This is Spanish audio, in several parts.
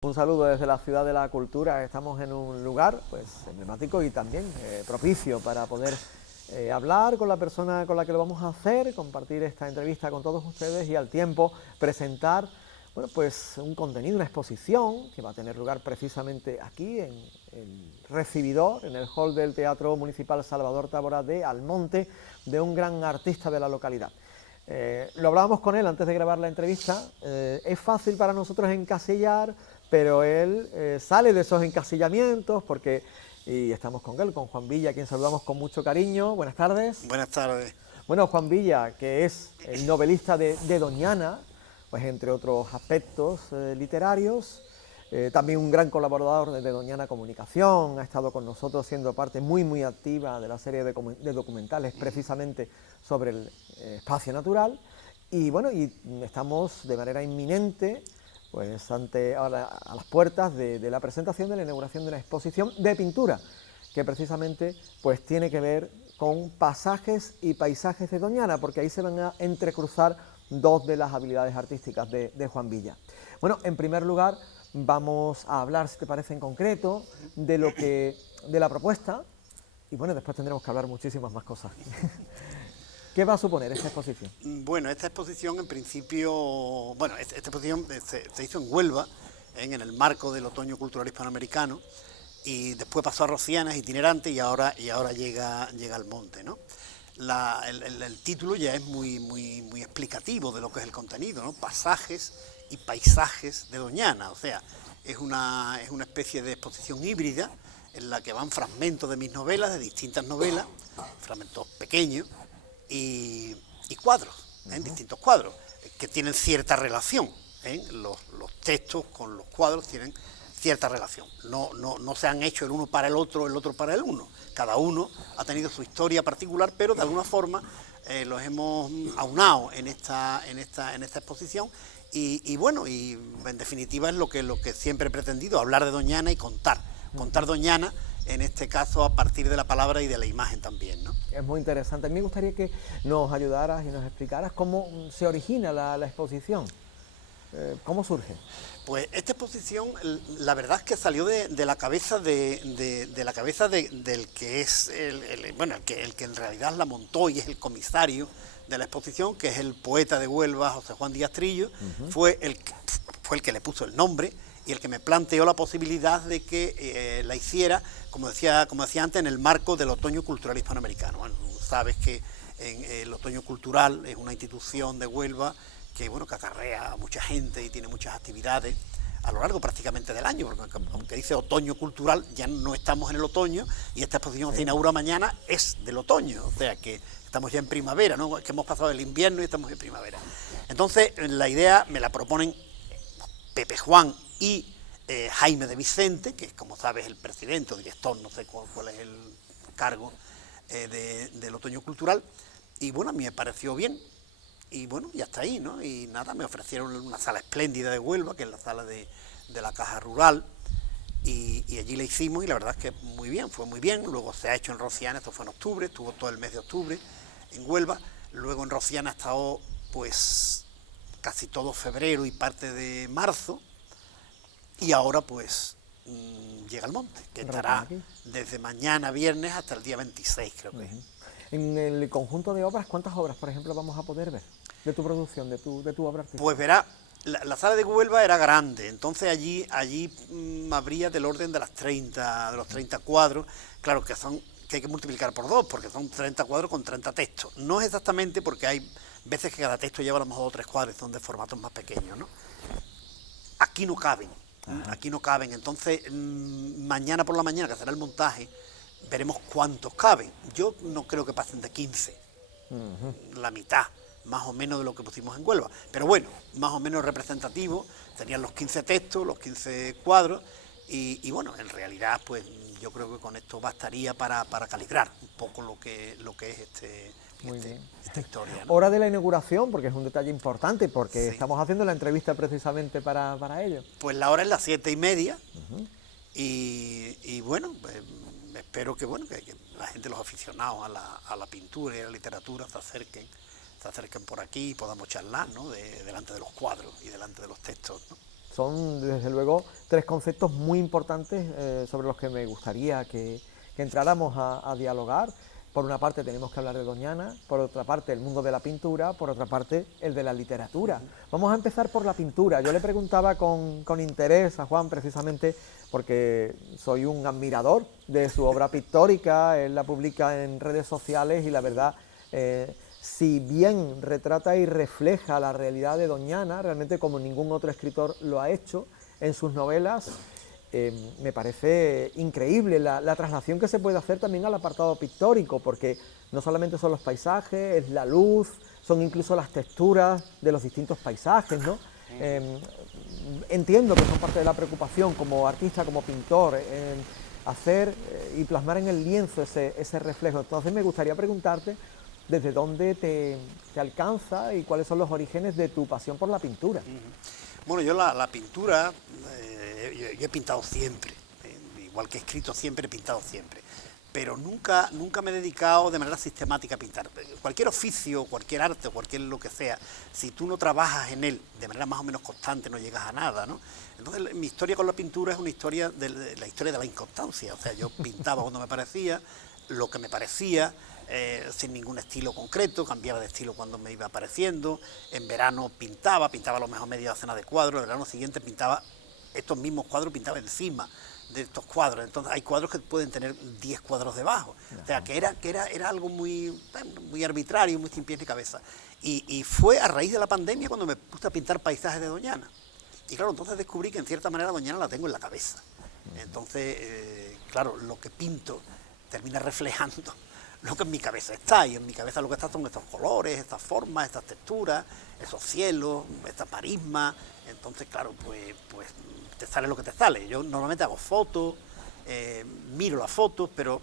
Un saludo desde la Ciudad de la Cultura. Estamos en un lugar pues emblemático y también propicio para poder hablar con la persona con la que lo vamos a hacer, compartir esta entrevista con todos ustedes y al tiempo presentar pues un contenido, una exposición que va a tener lugar precisamente aquí en el recibidor, en el hall del Teatro Municipal Salvador Tábora de Almonte, de un gran artista de la localidad. Lo hablábamos con él antes de grabar la entrevista. Es fácil para nosotros encasillar, pero él sale de esos encasillamientos y estamos con él, con Juan Villa, a quien saludamos con mucho cariño. Buenas tardes. Buenas tardes. Bueno, Juan Villa, que es el novelista de Doñana, pues entre otros aspectos literarios, también un gran colaborador de Doñana Comunicación, ha estado con nosotros siendo parte muy activa de la serie de documentales precisamente sobre el espacio natural, y bueno, y estamos de manera inminente pues a las puertas de la presentación, de la inauguración de una exposición de pintura que precisamente pues tiene que ver con pasajes y paisajes de Doñana, porque ahí se van a entrecruzar dos de las habilidades artísticas de Juan Villa. Bueno, en primer lugar vamos a hablar, si te parece, en concreto de la propuesta, y bueno, después tendremos que hablar muchísimas más cosas. ¿Qué va a suponer esta exposición? Bueno, esta exposición en principio, esta exposición se hizo en Huelva, en el marco del Otoño Cultural Hispanoamericano, y después pasó a Rociana, es itinerante, y ahora llega al monte, ¿no? El título ya es muy explicativo de lo que es el contenido, ¿no? Pasajes y paisajes de Doñana, o sea, es una especie de exposición híbrida en la que van fragmentos de mis novelas, de distintas novelas, fragmentos pequeños, y cuadros, distintos cuadros, que tienen cierta relación. Los textos con los cuadros tienen cierta relación. No se han hecho el uno para el otro para el uno. Cada uno ha tenido su historia particular, pero de alguna forma los hemos aunado en esta exposición. Y bueno, y en definitiva es lo que siempre he pretendido, hablar de Doñana y contar Doñana, en este caso a partir de la palabra y de la imagen también, ¿no? Es muy interesante. A mí me gustaría que nos ayudaras y nos explicaras cómo se origina la exposición, cómo surge. Pues esta exposición, la verdad es que salió de la cabeza del que es el que en realidad la montó y es el comisario de la exposición, que es el poeta de Huelva, José Juan Díaz Trillo. Fue el que le puso el nombre y el que me planteó la posibilidad de que la hiciera, como decía antes, en el marco del Otoño Cultural Hispanoamericano. Bueno, sabes que el Otoño Cultural es una institución de Huelva que acarrea a mucha gente y tiene muchas actividades a lo largo prácticamente del año, porque aunque dice Otoño Cultural, ya no estamos en el otoño, y esta exposición se inaugura mañana, es del otoño, o sea que estamos ya en primavera, ¿no? Que hemos pasado el invierno y estamos en primavera. Entonces, la idea me la proponen Pepe Juan y Jaime de Vicente, que es, como sabes, el presidente o director, no sé cuál es el cargo del Otoño Cultural, y bueno, a mí me pareció bien. Y bueno, ya está ahí, ¿no? Y nada, me ofrecieron una sala espléndida de Huelva, que es la sala de la Caja Rural, y allí la hicimos, y la verdad es que muy bien, fue muy bien. Luego se ha hecho en Rociana, esto fue en octubre, estuvo todo el mes de octubre en Huelva. Luego en Rociana ha estado pues casi todo febrero y parte de marzo, y ahora pues llega al monte, que estará desde mañana viernes hasta el día 26, creo que es. En el conjunto de obras, ¿cuántas obras, por ejemplo, vamos a poder ver de tu producción, de tu obra artística? Pues verá, la sala de Huelva era grande, entonces allí habría del orden de los 30 cuadros, claro que hay que multiplicar por 2, porque son 30 cuadros con 30 textos. No es exactamente, porque hay veces que cada texto lleva a lo mejor 2 o 3 cuadros, son de formatos más pequeños, ¿no? Aquí no caben, entonces mañana por la mañana, que será el montaje, veremos cuántos caben. Yo no creo que pasen de 15, la mitad, más o menos, de lo que pusimos en Huelva. Pero bueno, más o menos representativo, serían los 15 textos, los 15 cuadros, y bueno, en realidad, pues yo creo que con esto bastaría para calibrar un poco lo que es esta historia, ¿no? Hora de la inauguración, porque es un detalle importante, porque sí, estamos haciendo la entrevista precisamente para ello. Pues la hora es las 7:30, y bueno, pues, espero que la gente, los aficionados a la pintura y a la literatura, se acerquen por aquí y podamos charlar, ¿no? Delante de los cuadros y delante de los textos, ¿no? son desde luego tres conceptos muy importantes sobre los que me gustaría que entráramos a dialogar. Por una parte tenemos que hablar de Doñana, por otra parte el mundo de la pintura, por otra parte el de la literatura. Vamos a empezar por la pintura. Yo le preguntaba con interés a Juan, precisamente porque soy un admirador de su obra pictórica, él la publica en redes sociales y la verdad, si bien retrata y refleja la realidad de Doñana, realmente como ningún otro escritor lo ha hecho en sus novelas, me parece increíble la traslación que se puede hacer también al apartado pictórico, porque no solamente son los paisajes, es la luz, son incluso las texturas de los distintos paisajes, ¿no? Entiendo que son parte de la preocupación como artista, como pintor, en hacer y plasmar en el lienzo ese reflejo. Entonces me gustaría preguntarte desde dónde te alcanza y cuáles son los orígenes de tu pasión por la pintura. Bueno, yo la pintura, yo he pintado siempre, igual que he escrito siempre, he pintado siempre, pero nunca me he dedicado de manera sistemática a pintar. Cualquier oficio, cualquier arte, cualquier lo que sea, si tú no trabajas en él de manera más o menos constante, no llegas a nada, ¿no? Entonces mi historia con la pintura es una historia de la historia de la inconstancia. O sea, yo pintaba cuando me parecía, lo que me parecía, sin ningún estilo concreto, cambiaba de estilo cuando me iba apareciendo. En verano pintaba a lo mejor media docena de cuadros, el verano siguiente pintaba estos mismos cuadros, pintaba encima de estos cuadros. Entonces hay cuadros que pueden tener 10 cuadros debajo. O sea, que era algo muy arbitrario, muy sin pies ni cabeza. Y fue a raíz de la pandemia cuando me puse a pintar paisajes de Doñana. Y claro, entonces descubrí que en cierta manera Doñana la tengo en la cabeza. Entonces, claro, lo que pinto termina reflejando lo que en mi cabeza está, y en mi cabeza lo que está son estos colores, estas formas, estas texturas, esos cielos, estas marismas. Entonces, claro, pues te sale lo que te sale. Yo normalmente hago fotos, miro las fotos, pero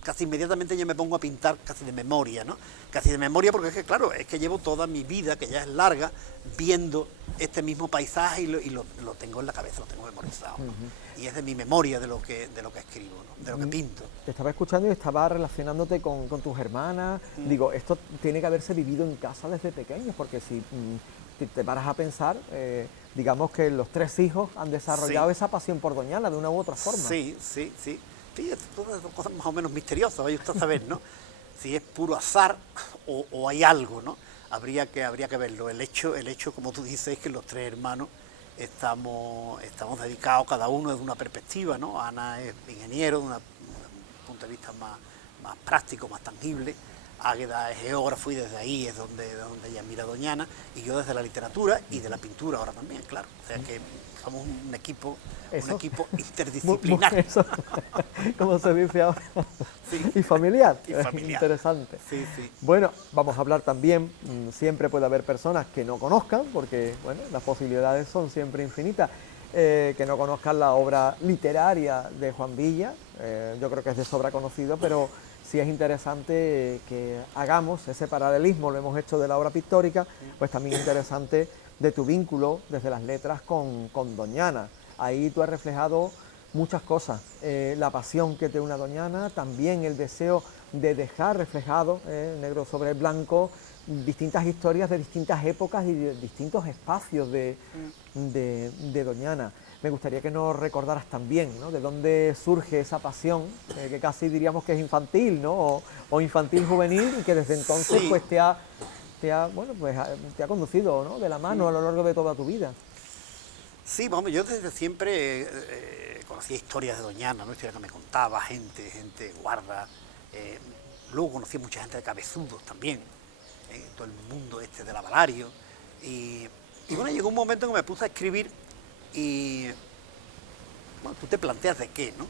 casi inmediatamente yo me pongo a pintar casi de memoria, ¿no? Casi de memoria porque es que, claro, es que llevo toda mi vida, que ya es larga, viendo este mismo paisaje y lo tengo en la cabeza, lo tengo memorizado, ¿no? Y es de mi memoria de lo que escribo, ¿no? De lo que pinto. Te estaba escuchando y estaba relacionándote con tus hermanas. Digo, esto tiene que haberse vivido en casa desde pequeños, porque si te paras a pensar, digamos que los tres hijos han desarrollado esa pasión por Doñana de una u otra forma. Sí, todas son cosas más o menos misteriosas, vaya usted a saber, ¿no? Si es puro azar o hay algo, ¿no? Habría que verlo. El hecho, como tú dices, es que los tres hermanos estamos dedicados cada uno desde una perspectiva, ¿no? Ana es ingeniero, desde un punto de vista más práctico, más tangible. Águeda es geógrafo y desde ahí es donde ella mira a Doñana, y yo desde la literatura y de la pintura ahora también, claro. O sea que somos un equipo interdisciplinar. Eso, como se dice ahora. Sí. Y familiar. Y familiar. Interesante. Sí. Bueno, vamos a hablar también, siempre puede haber personas que no conozcan, porque bueno, las posibilidades son siempre infinitas, que no conozcan la obra literaria de Juan Villa. Yo creo que es de sobra conocido, pero sí es interesante que hagamos ese paralelismo, lo hemos hecho de la obra pictórica, pues también interesante de tu vínculo desde las letras con Doñana. Ahí tú has reflejado muchas cosas, la pasión que te une a Doñana, también el deseo de dejar reflejado, negro sobre blanco, distintas historias de distintas épocas y de distintos espacios de Doñana. Me gustaría que nos recordaras también, ¿no?, de dónde surge esa pasión, que casi diríamos que es infantil, ¿no?, o infantil juvenil, y que desde entonces pues te ha conducido, ¿no?, de la mano a lo largo de toda tu vida. Sí, vamos, yo desde siempre conocía historias de Doñana, ¿no?, historias que me contaba gente guarda. Luego conocí a mucha gente de Cabezudos también, todo el mundo del avalario. Y bueno, llegó un momento en que me puse a escribir y, bueno, tú te planteas de qué, ¿no?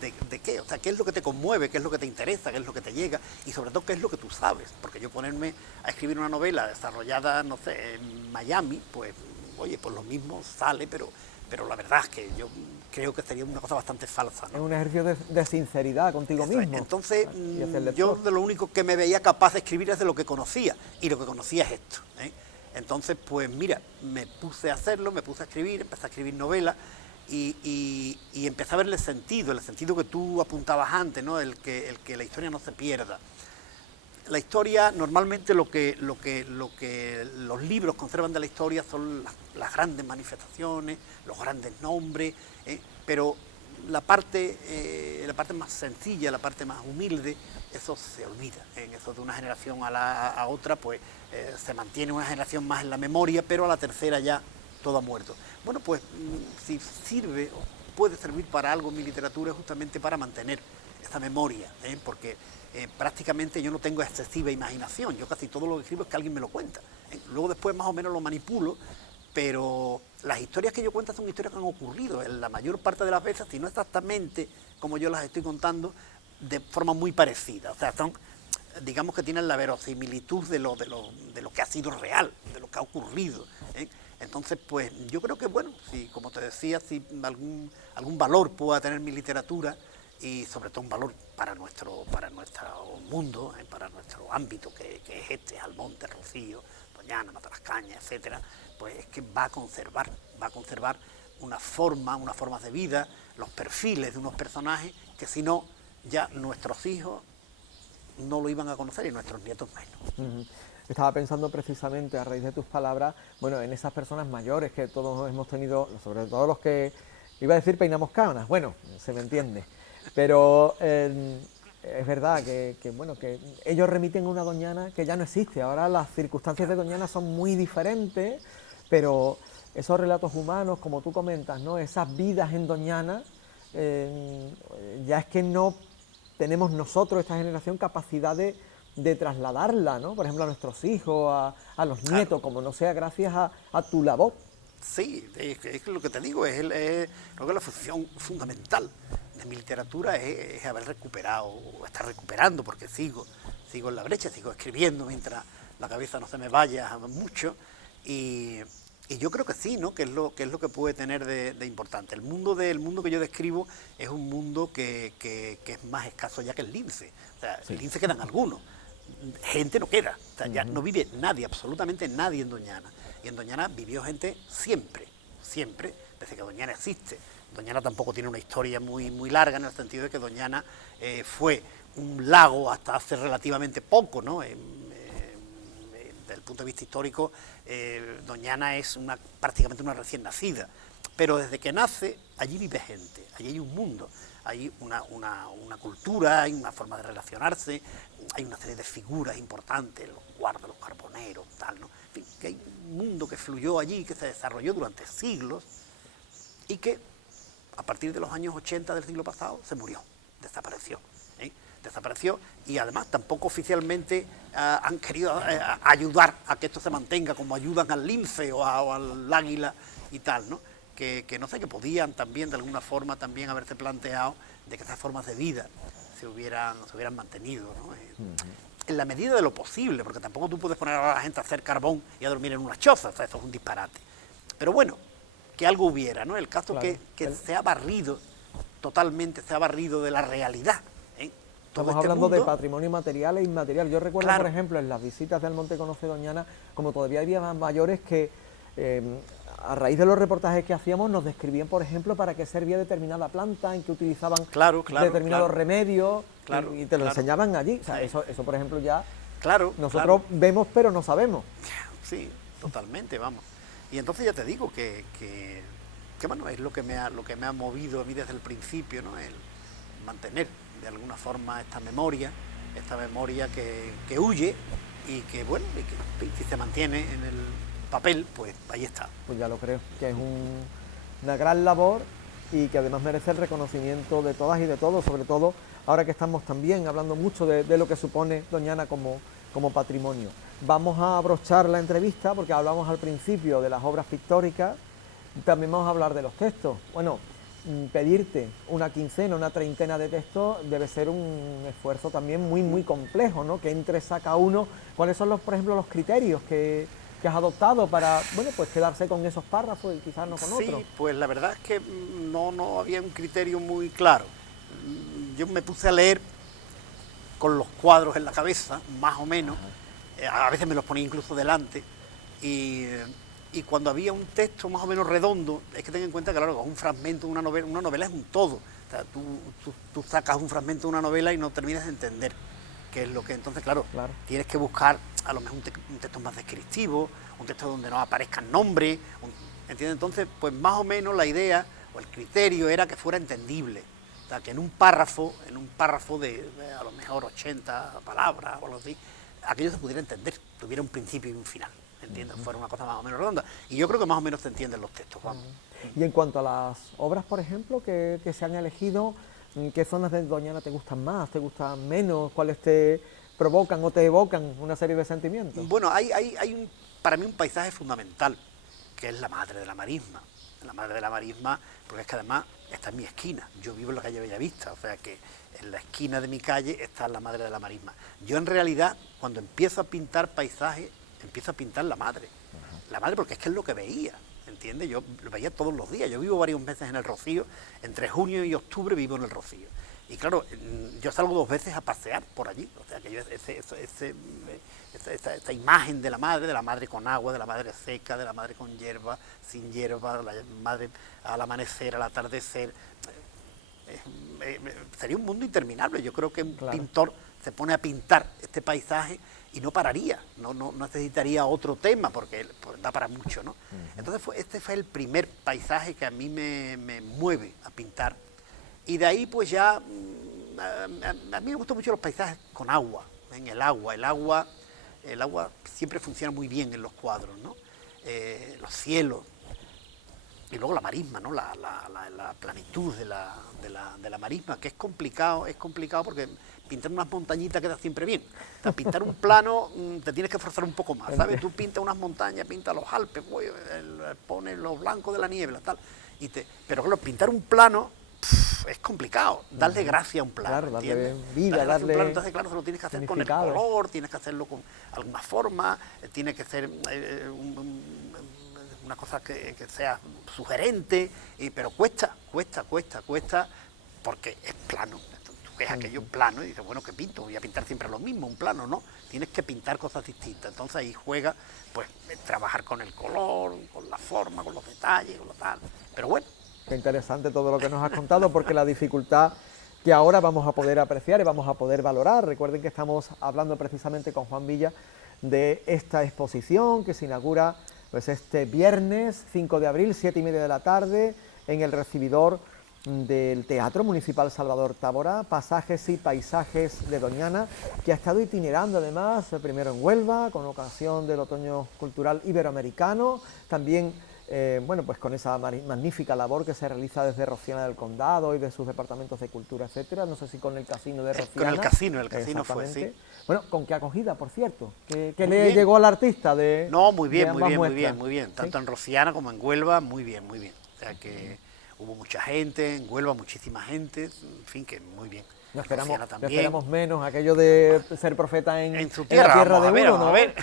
De qué, o sea, qué es lo que te conmueve, qué es lo que te interesa, qué es lo que te llega, y sobre todo qué es lo que tú sabes. Porque yo ponerme a escribir una novela desarrollada, no sé, en Miami, pues, oye, pues lo mismo sale, pero la verdad es que yo creo que sería una cosa bastante falsa, ¿no? Es un ejercicio de sinceridad contigo mismo. Entonces, yo de lo único que me veía capaz de escribir es de lo que conocía, y lo que conocía es esto, ¿eh? Entonces, pues mira, me puse a hacerlo, me puse a escribir, empecé a escribir novelas y empecé a verle el sentido que tú apuntabas antes, ¿no? El que la historia no se pierda. La historia, normalmente lo que los libros conservan de la historia son las grandes manifestaciones, los grandes nombres, pero la parte más sencilla, la parte más humilde, eso se olvida. En eso de una generación a otra, pues se mantiene una generación más en la memoria, pero a la tercera ya todo ha muerto. Bueno, pues si sirve, puede servir para algo mi literatura, justamente para mantener esa memoria, porque prácticamente yo no tengo excesiva imaginación, yo casi todo lo que escribo es que alguien me lo cuenta, luego después más o menos lo manipulo, pero las historias que yo cuento son historias que han ocurrido en la mayor parte de las veces, si no exactamente como yo las estoy contando, de forma muy parecida, o sea, son, digamos que tienen la verosimilitud de lo que ha sido real, de lo que ha ocurrido, Entonces, pues yo creo que, bueno, si, como te decía, si algún valor pueda tener mi literatura, y sobre todo un valor para nuestro mundo, para nuestro ámbito, que es este, Almonte, Rocío, Doñana, Matalascaña, etcétera, pues es que va a conservar unas formas de vida, los perfiles de unos personajes que si no, ya nuestros hijos no lo iban a conocer y nuestros nietos menos. Estaba pensando precisamente, a raíz de tus palabras, bueno, en esas personas mayores que todos hemos tenido, sobre todo los que, iba a decir peinamos canas, bueno, se me entiende, pero es verdad que ellos remiten a una Doñana que ya no existe. Ahora las circunstancias de Doñana son muy diferentes, pero esos relatos humanos, como tú comentas, ¿no? Esas vidas en Doñana, ya es que no tenemos nosotros, esta generación, capacidad de trasladarla, ¿no? Por ejemplo, a nuestros hijos, a los nietos, como no sea gracias a tu labor. Sí, es lo que te digo, creo que la función fundamental de mi literatura es haber recuperado, o estar recuperando, porque sigo en la brecha, sigo escribiendo mientras la cabeza no se me vaya mucho, y yo creo que sí, ¿no? Que es lo que puede tener de importante. El mundo que yo describo es un mundo que es más escaso ya que el lince. O sea, sí. El lince quedan algunos, gente no queda, o sea, ya no vive nadie, absolutamente nadie en Doñana. Y en Doñana vivió gente siempre, desde que Doñana existe. Doñana tampoco tiene una historia muy larga, en el sentido de que Doñana fue un lago hasta hace relativamente poco, ¿no? Desde el punto de vista histórico, Doñana es prácticamente una recién nacida, pero desde que nace, allí vive gente, allí hay un mundo, hay una cultura, hay una forma de relacionarse, hay una serie de figuras importantes, los guardas, los carboneros, tal, ¿no? En fin, que hay un mundo que fluyó allí, que se desarrolló durante siglos y que a partir de los años 80 del siglo pasado se murió, desapareció. Desapareció, y además tampoco oficialmente han querido ayudar a que esto se mantenga, como ayudan al lince o al águila y tal, ¿no? Que no sé, que podían también de alguna forma también haberse planteado de que esas formas de vida se hubieran mantenido, ¿no? En la medida de lo posible, porque tampoco tú puedes poner a la gente a hacer carbón y a dormir en unas chozas, o sea, eso es un disparate. Pero bueno, que algo hubiera, ¿no? El caso claro, que se ha barrido, totalmente se ha barrido de la realidad. Estamos hablando de patrimonio material e inmaterial. Yo recuerdo, claro, por ejemplo, en las visitas del Monte Conoce Doñana, como todavía había más mayores que, a raíz de los reportajes que hacíamos, nos describían, por ejemplo, para qué servía determinada planta, en qué utilizaban determinados remedios, y te lo enseñaban allí. O sea, eso, por ejemplo, ya nosotros vemos, pero no sabemos. Sí, totalmente, vamos. Y entonces ya te digo que bueno, es lo que me ha movido a mí desde el principio, ¿no? El mantener de alguna forma esta memoria que huye y que, bueno, y que si se mantiene en el papel, pues ahí está. Pues ya lo creo, que es una gran labor y que además merece el reconocimiento de todas y de todos, sobre todo ahora que estamos también hablando mucho de lo que supone Doñana como patrimonio. Vamos a abrochar la entrevista porque hablamos al principio de las obras pictóricas, también vamos a hablar de los textos. Bueno, pedirte una quincena, una treintena de textos debe ser un esfuerzo también muy complejo, ¿no? Que entre saca uno. ¿Cuáles son por ejemplo, los criterios que has adoptado para, bueno, pues quedarse con esos párrafos y quizás no con otros? Sí, pues la verdad es que no había un criterio muy claro. Yo me puse a leer con los cuadros en la cabeza, más o menos. A veces me los ponía incluso delante, y cuando había un texto más o menos redondo, es que ten en cuenta que, claro, un fragmento de una novela es un todo. O sea, tú sacas un fragmento de una novela y no terminas de entender que es lo que entonces, claro, Claro. tienes que buscar a lo mejor un texto más descriptivo, un texto donde no aparezcan nombres, ¿entiendes? Entonces, pues más o menos la idea o el criterio era que fuera entendible. O sea, que en un párrafo de a lo mejor 80 palabras o algo así, aquello se pudiera entender, tuviera un principio y un final, ¿entiendes? Fuera una cosa más o menos redonda. Y yo creo que más o menos se entienden los textos, Juan. Y en cuanto a las obras, por ejemplo, que se han elegido, ¿qué zonas de Doñana te gustan más, te gustan menos? ¿Cuáles te provocan o te evocan una serie de sentimientos? Bueno, hay para mí un paisaje fundamental, que es la Madre de la Marisma. La Madre de la Marisma, porque es que además está en mi esquina. Yo vivo en la calle Bellavista, o sea que en la esquina de mi calle está la Madre de la Marisma. Yo en realidad, cuando empiezo a pintar paisajes, empiezo a pintar la Madre. La Madre porque es que es lo que veía, ¿entiendes? Yo lo veía todos los días. Yo vivo varios meses en el Rocío, entre junio y octubre vivo en el Rocío. Y claro, yo salgo 2 veces a pasear por allí, o sea que yo esta imagen de la madre con agua, de la madre seca, de la madre con hierba, sin hierba, la madre al amanecer, al atardecer, sería un mundo interminable. Yo creo que un pintor se pone a pintar este paisaje y no pararía, no necesitaría otro tema porque pues, da para mucho, ¿no? Entonces este fue el primer paisaje que a mí me mueve a pintar. Y de ahí pues ya, a mí me gustan mucho los paisajes con agua, en el agua siempre funciona muy bien en los cuadros, ¿no? Los cielos, y luego la marisma, ¿no? La planitud de la marisma, que es complicado porque pintar unas montañitas queda siempre bien. O sea, pintar un plano te tienes que esforzar un poco más, ¿sabes? Tú pintas unas montañas, pintas los Alpes, pues, pones los blancos de la niebla, tal. Pero claro, pintar un plano es complicado, darle gracia a un plano, claro, darle ¿entiendes? vida, darle darle plano, entonces claro, se lo tienes que hacer con el color, tienes que hacerlo con alguna forma, tiene que ser una cosa que sea sugerente, pero cuesta, porque es plano. Entonces, tú ves aquello plano y dices, bueno, ¿qué pinto? Voy a pintar siempre lo mismo, un plano, ¿no? Tienes que pintar cosas distintas. Entonces ahí juega, pues, trabajar con el color, con la forma, con los detalles, con lo tal. Pero bueno. Qué interesante todo lo que nos has contado, porque la dificultad que ahora vamos a poder apreciar y vamos a poder valorar. Recuerden que estamos hablando precisamente con Juan Villa de esta exposición que se inaugura pues este viernes 5 de abril, 7:30 de la tarde, en el recibidor del Teatro Municipal Salvador Tábora, Pasajes y Paisajes de Doñana, que ha estado itinerando además, primero en Huelva, con ocasión del Otoño Cultural Iberoamericano, también bueno, pues con esa magnífica labor que se realiza desde Rociana del Condado y de sus departamentos de cultura, etcétera. No sé si con el casino de Rociana. Con el casino fue, sí. Bueno, ¿con qué acogida, por cierto? ¿Qué le llegó al artista de No, muy bien. ¿Sí? Tanto en Rociana como en Huelva, muy bien. O sea que hubo mucha gente, en Huelva muchísima gente, en fin, que muy bien. No esperamos menos aquello de ser profeta en su tierra, en la tierra de uno, ¿no? A ver.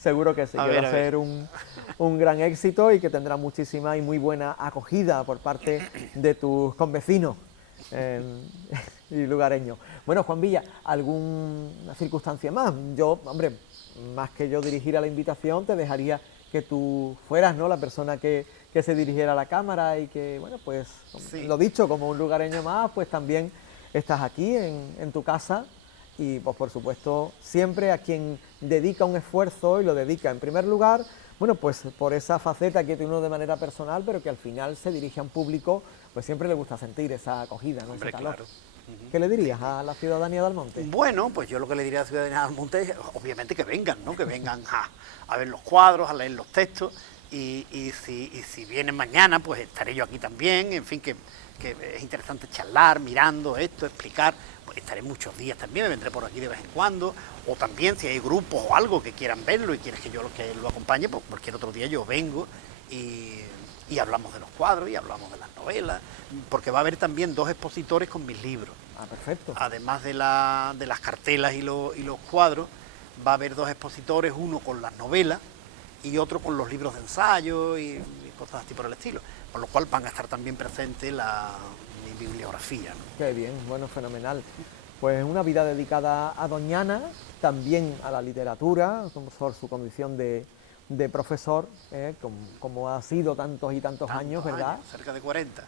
Seguro que sí, que va a ser un gran éxito y que tendrá muchísima y muy buena acogida por parte de tus convecinos y lugareños. Bueno, Juan Villa, ¿alguna circunstancia más? Yo, hombre, más que yo dirigir a la invitación, te dejaría que tú fueras, ¿no?, la persona que se dirigiera a la cámara y que, bueno, pues, sí, lo dicho, como un lugareño más, pues también estás aquí en tu casa y, pues, por supuesto, siempre a quien dedica un esfuerzo y lo dedica en primer lugar, bueno, pues por esa faceta que tiene uno de manera personal, pero que al final se dirige a un público, pues siempre le gusta sentir esa acogida, ¿no? Hombre, ese calor. claro. ¿Qué le dirías a la ciudadanía del Monte? Bueno, pues yo lo que le diría a la ciudadanía del Monte es, obviamente, que vengan, ¿no? Que vengan a ver los cuadros, a leer los textos, y si vienen mañana, pues estaré yo aquí también, en fin, que es interesante charlar, mirando esto, explicar, pues estaré muchos días también, me vendré por aquí de vez en cuando, o también si hay grupos o algo que quieran verlo y quieres que yo lo acompañe, pues cualquier otro día yo vengo y hablamos de los cuadros y hablamos de las novelas, porque va a haber también 2 expositores con mis libros. Ah, perfecto. Además de las cartelas y los cuadros, va a haber 2 expositores, uno con las novelas y otro con los libros de ensayo y cosas así por el estilo, por lo cual van a estar también presentes mi bibliografía, ¿no? Qué bien, bueno, fenomenal. Pues una vida dedicada a Doñana, también a la literatura, por su condición de profesor, como ha sido tantos y tantos años, ¿verdad? Cerca de 40.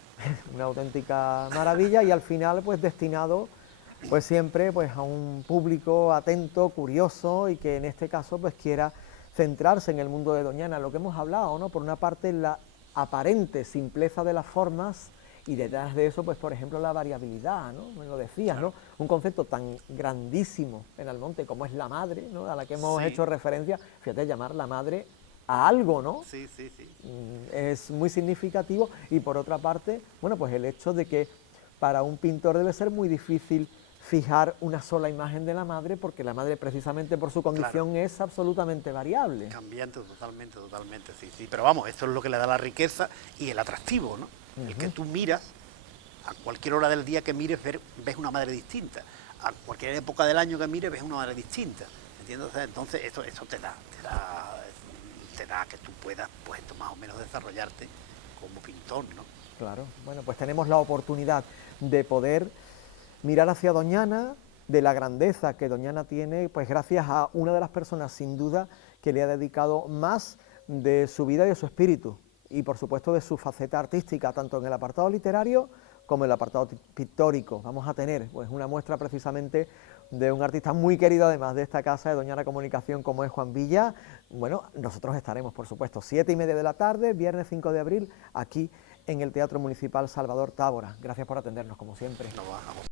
Una auténtica maravilla y al final pues destinado pues siempre pues a un público atento, curioso y que en este caso pues quiera centrarse en el mundo de Doñana, lo que hemos hablado, ¿no? Por una parte la aparente simpleza de las formas y detrás de eso, pues por ejemplo la variabilidad, ¿no? Me lo decías, ¿no? Un concepto tan grandísimo en Almonte como es la madre, ¿no? A la que hemos hecho referencia, fíjate, llamar la madre a algo, ¿no? Sí. Es muy significativo y por otra parte, bueno, pues el hecho de que para un pintor debe ser muy difícil fijar una sola imagen de la madre, porque la madre precisamente por su condición es absolutamente variable. Cambiante totalmente, sí. Pero vamos, esto es lo que le da la riqueza y el atractivo, ¿no? El que tú miras, a cualquier hora del día que mires, ves una madre distinta. A cualquier época del año que mires, ves una madre distinta. ¿Entiendes? Entonces, eso te da que tú puedas, pues, más o menos desarrollarte como pintor, ¿no? Claro, bueno, pues tenemos la oportunidad de poder mirar hacia Doñana, de la grandeza que Doñana tiene, pues gracias a una de las personas, sin duda, que le ha dedicado más de su vida y de su espíritu, y por supuesto de su faceta artística, tanto en el apartado literario como en el apartado pictórico. Vamos a tener pues una muestra precisamente de un artista muy querido además de esta casa de Doñana Comunicación como es Juan Villa. Bueno, nosotros estaremos por supuesto 7:30 de la tarde, viernes 5 de abril, aquí en el Teatro Municipal Salvador Tábora. Gracias por atendernos como siempre. No, vamos.